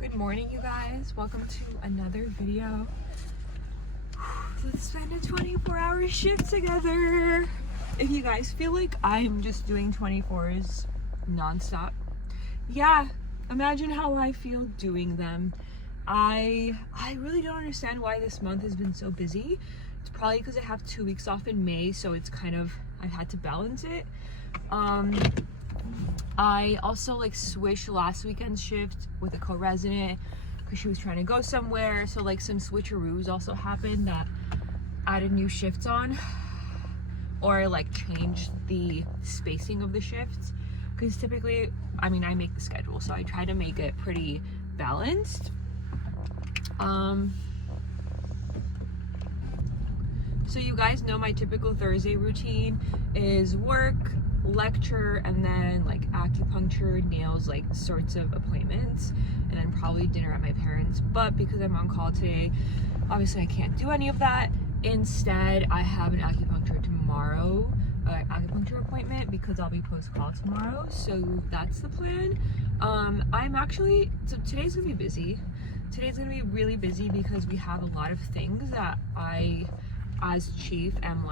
Good morning, you guys. Welcome to another video. Let's spend a 24-hour shift together. If you guys feel like I'm just doing 24s nonstop, yeah, imagine how I feel doing them. I really don't understand why this month has been so busy. It's probably because I have 2 weeks off in May, so it's kind of, I've had to balance it. I also switched last weekend's shift with a co-resident because she was trying to go somewhere, so some switcheroos also happened that added new shifts on or changed the spacing of the shifts, because typically I make the schedule, so I try to make it pretty balanced. So you guys know my typical Thursday routine is work, lecture, and then acupuncture, nails, sorts of appointments, and then probably dinner at my parents'. But because I'm on call today, obviously I can't do any of that. Instead, I have an acupuncture tomorrow, acupuncture appointment, because I'll be post-call tomorrow, so that's the plan. So today's gonna be busy. Today's gonna be really busy because we have a lot of things that I, as chief, am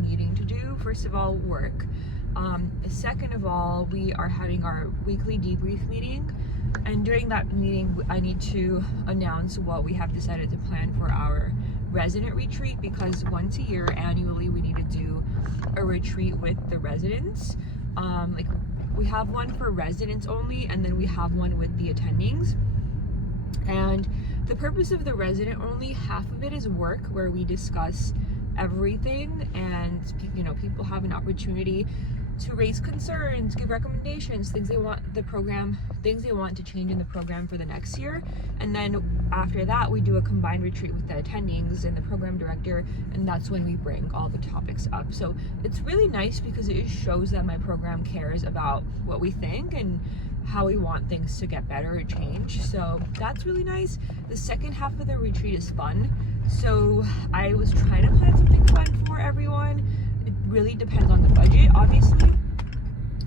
needing to do. First of all, work. Second of all, we are having our weekly debrief meeting, and during that meeting I need to announce what we have decided to plan for our resident retreat, because once a year annually we need to do a retreat with the residents. We have one for residents only, and then we have one with the attendings. And the purpose of the resident only, half of it is work, where we discuss everything, and people have an opportunity to raise concerns, give recommendations, things they want to change in the program for the next year. And then after that, we do a combined retreat with the attendings and the program director, and that's when we bring all the topics up. So it's really nice because it shows that my program cares about what we think and how we want things to get better or change. So that's really nice. The second half of the retreat is fun. So I was trying to plan something fun for everyone. It really depends on the budget, obviously,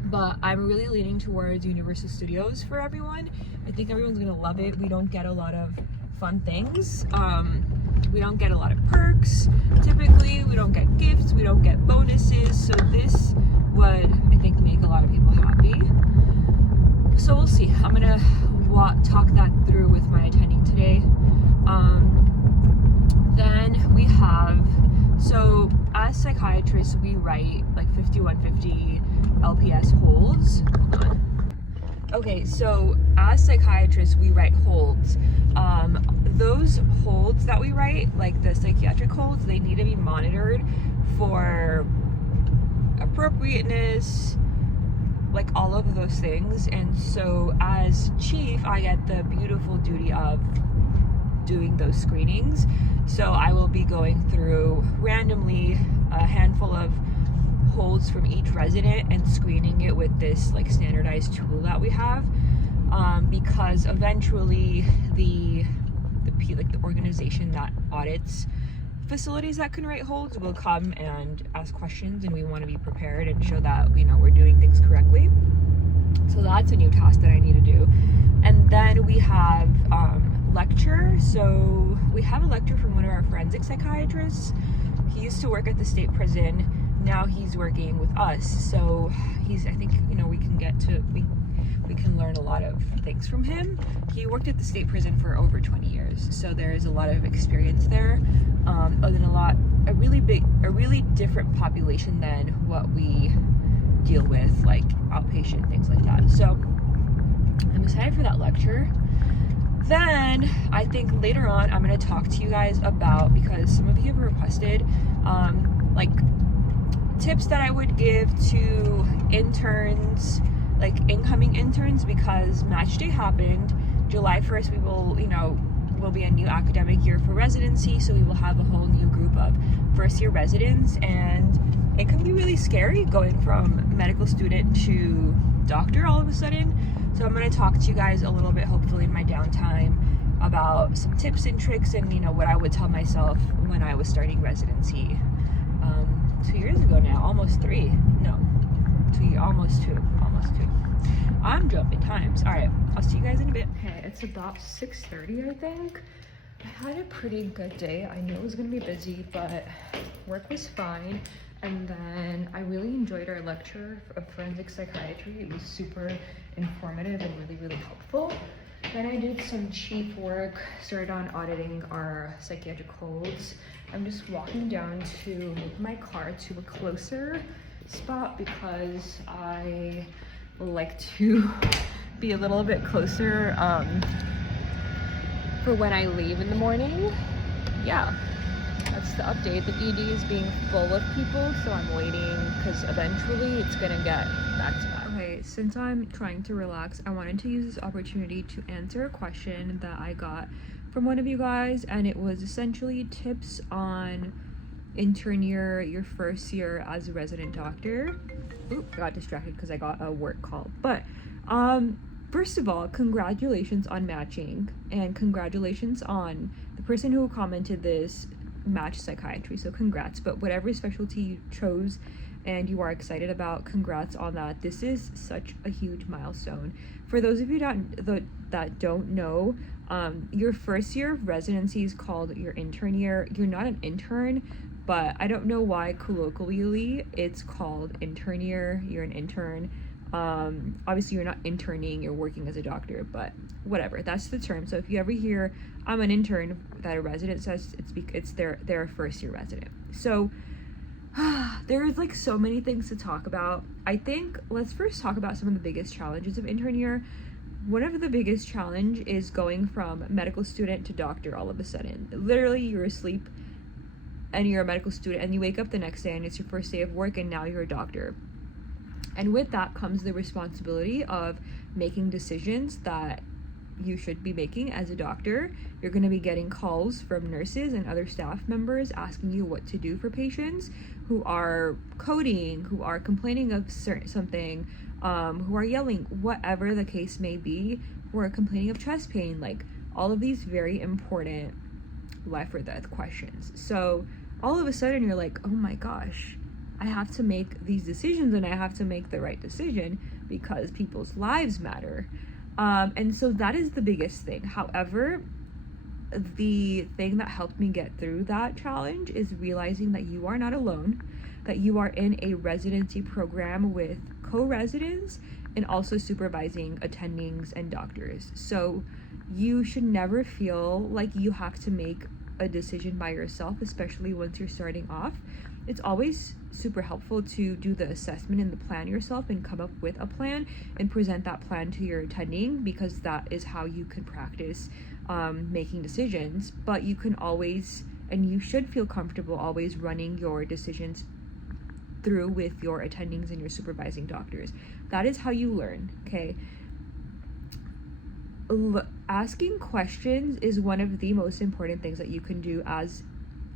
but I'm really leaning towards Universal Studios for everyone. I think everyone's gonna love it. We don't get a lot of fun things. We don't get a lot of perks. Typically, we don't get gifts. We don't get bonuses. So this would, I think, make a lot of people happy. So we'll see. I'm gonna talk that through with my attending today. Then we have, so as psychiatrists, we write 5150 LPS holds. Hold on. Okay, so as psychiatrists, we write holds. Those holds that we write, the psychiatric holds, they need to be monitored for appropriateness, all of those things. And so as chief, I get the beautiful duty of doing those screenings. So I will be going through randomly a handful of holds from each resident and screening it with this standardized tool that we have, because eventually the organization that audits facilities that can write holds will come and ask questions, and we want to be prepared and show that we're doing things correctly. So that's a new task that I need to do. And then we have lecture. So we have a lecture from one of our forensic psychiatrists. He used to work at the state prison. Now he's working with us. So I think we can learn a lot of things from him. He worked at the state prison for over 20 years. So there is a lot of experience there. And a really different population than what we deal with, outpatient, things like that. So I'm excited for that lecture. Then I think later on I'm going to talk to you guys about, because some of you have requested tips that I would give to interns, incoming interns, because match day happened. July 1st we will be a new academic year for residency, so we will have a whole new group of first year residents, and it can be really scary going from medical student to doctor all of a sudden. So I'm going to talk to you guys a little bit, hopefully in my downtime, about some tips and tricks and what I would tell myself when I was starting residency 2 years ago now, almost 3. No, 2 years, almost two. I'm jumping times. All right, I'll see you guys in a bit. Okay, it's about 6:30, I think. I had a pretty good day. I knew it was gonna be busy, but work was fine. And then I really enjoyed our lecture of forensic psychiatry. It was super informative and really, really helpful. Then I did some chief work, started on auditing our psychiatric holds. I'm just walking down to move my car to a closer spot because I like to be a little bit closer for when I leave in the morning. Yeah, that's the update. The ED is being full of people, so I'm waiting because eventually it's gonna get back to back. Okay, since I'm trying to relax, I wanted to use this opportunity to answer a question that I got from one of you guys, and it was essentially tips on intern year, your first year as a resident doctor. Oop, got distracted because I got a work call. But first of all, congratulations on matching, and congratulations on the person who commented this matched psychiatry, so congrats. But whatever specialty you chose and you are excited about, congrats on that. This is such a huge milestone. For those of you that don't know, your first year of residency is called your intern year. You're not an intern, but I don't know why colloquially it's called intern year. You're an intern. Obviously you're not interning, you're working as a doctor, but whatever, that's the term. So if you ever hear I'm an intern that a resident says, it's they're a first year resident. So there's like so many things to talk about. I think let's first talk about some of the biggest challenges of intern year. One of the biggest challenge is going from medical student to doctor all of a sudden. Literally you're asleep and you're a medical student, and you wake up the next day and it's your first day of work, and now you're a doctor. And with that comes the responsibility of making decisions that you should be making as a doctor. You're going to be getting calls from nurses and other staff members asking you what to do for patients who are coding, who are complaining of something, who are yelling, whatever the case may be, who are complaining of chest pain, like all of these very important life or death questions. So all of a sudden you're like, oh my gosh, I have to make these decisions, and I have to make the right decision because people's lives matter. And so that is the biggest thing. However, the thing that helped me get through that challenge is realizing that you are not alone, that you are in a residency program with co-residents and also supervising attendings and doctors. So you should never feel like you have to make a decision by yourself, especially once you're starting off. It's always super helpful to do the assessment and the plan yourself and come up with a plan and present that plan to your attending, because that is how you can practice making decisions. But you can always, and you should feel comfortable always running your decisions through with your attendings and your supervising doctors. That is how you learn, okay? Asking questions is one of the most important things that you can do as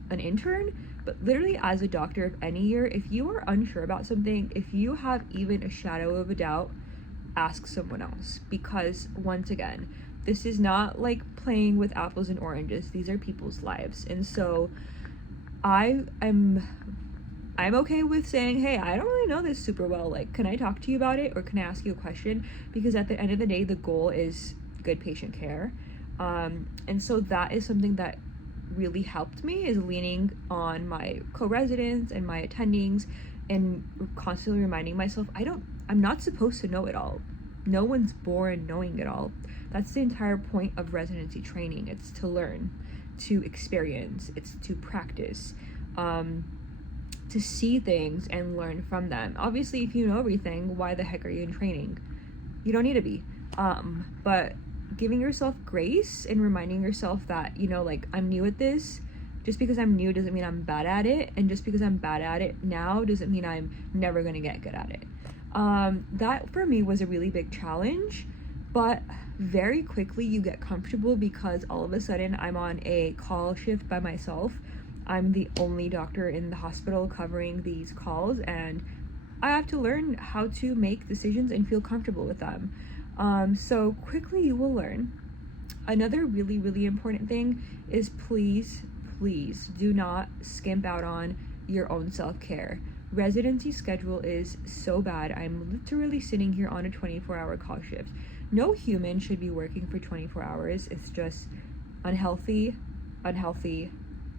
an intern, but literally as a doctor of any year. If you are unsure about something, if you have even a shadow of a doubt, ask someone else, because once again, this is not like playing with apples and oranges. These are people's lives. And so I'm okay with saying, hey, I don't really know this super well, like, can I talk to you about it, or can I ask you a question? Because at the end of the day, the goal is good patient care. And so that is something that really helped me, is leaning on my co-residents and my attendings and constantly reminding myself, I'm not supposed to know it all. No one's born knowing it all. That's the entire point of residency training. It's to learn, to experience, it's to practice, to see things and learn from them. Obviously, if you know everything, why the heck are you in training? You don't need to be. But giving yourself grace and reminding yourself that, like, I'm new at this. Just because I'm new doesn't mean I'm bad at it, and just because I'm bad at it now doesn't mean I'm never gonna get good at it. That for me was a really big challenge, but very quickly you get comfortable, because all of a sudden I'm on a call shift by myself. I'm the only doctor in the hospital covering these calls, and I have to learn how to make decisions and feel comfortable with them. So quickly you will learn. Another really, really important thing is please do not skimp out on your own self-care. Residency schedule is so bad. I'm literally sitting here on a 24-hour call shift. No human should be working for 24 hours. It's just unhealthy, unhealthy,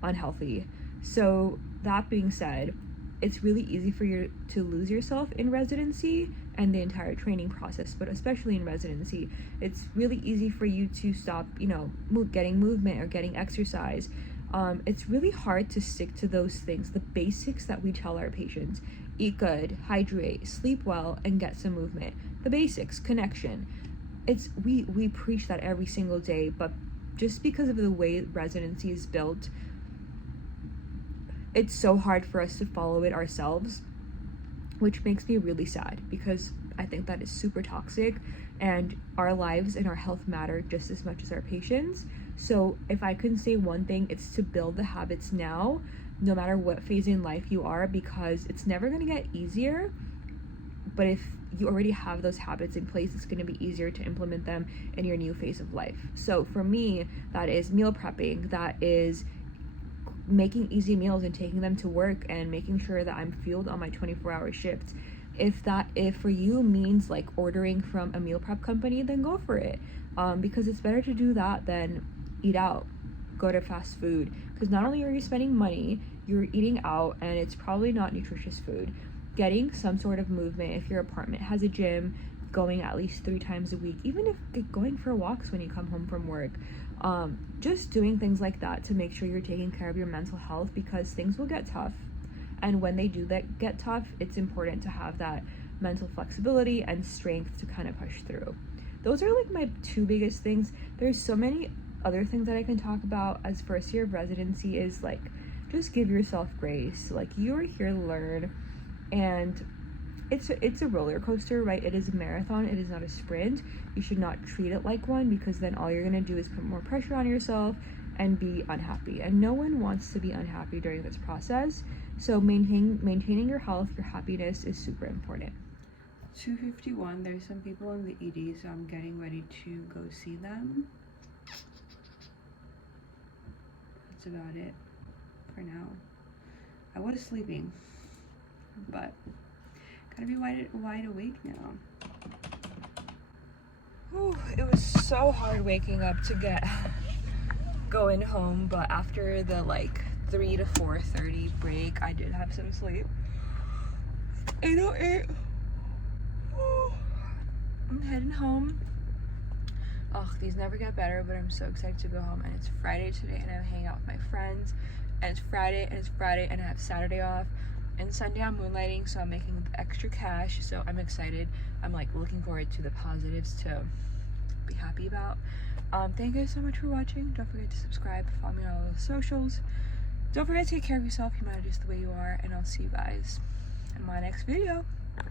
unhealthy. So that being said, it's really easy for you to lose yourself in residency and the entire training process, but especially in residency, it's really easy for you to stop, getting movement or getting exercise. It's really hard to stick to those things, the basics that we tell our patients: eat good, hydrate, sleep well, and get some movement. The basics, connection. We preach that every single day, but just because of the way residency is built, it's so hard for us to follow it ourselves, which makes me really sad, because I think that is super toxic, and our lives and our health matter just as much as our patients. So if I can say one thing, it's to build the habits now, no matter what phase in life you are, because it's never going to get easier. But if you already have those habits in place, it's going to be easier to implement them in your new phase of life. So for me, that is meal prepping, that is making easy meals and taking them to work and making sure that I'm fueled on my 24-hour shifts. If for you means like ordering from a meal prep company, then go for it, because it's better to do that than eat out, go to fast food, because not only are you spending money, you're eating out and it's probably not nutritious food. Getting some sort of movement, if your apartment has a gym, going at least 3 times a week, even if going for walks when you come home from work, just doing things like that to make sure you're taking care of your mental health, because things will get tough, and when they do get tough, it's important to have that mental flexibility and strength to kind of push through. Those are like my 2 biggest things. There's so many other things that I can talk about as first year of residency. Is like, just give yourself grace. Like, you are here to learn, and it's a roller coaster, right? It is a marathon, it is not a sprint. You should not treat it like one, because then all you're gonna do is put more pressure on yourself and be unhappy, and no one wants to be unhappy during this process. So maintaining your health, your happiness is super important. 2:51. There's some people in the ED, so I'm getting ready to go see them. That's about it for now. I was sleeping, but gotta be wide awake now. Ooh, it was so hard waking up to get going home, but after the 3 to 4:30 break, I did have some sleep. 8:08. I'm heading home. Oh, these never get better, but I'm so excited to go home. And it's Friday today, and I'm hanging out with my friends. And it's Friday, and I have Saturday off. And Sunday I'm moonlighting, so I'm making extra cash. So I'm excited. I'm looking forward to the positives to be happy about. Thank you guys so much for watching. Don't forget to subscribe, follow me on all the socials. Don't forget to take care of yourself. You matter just the way you are, and I'll see you guys in my next video.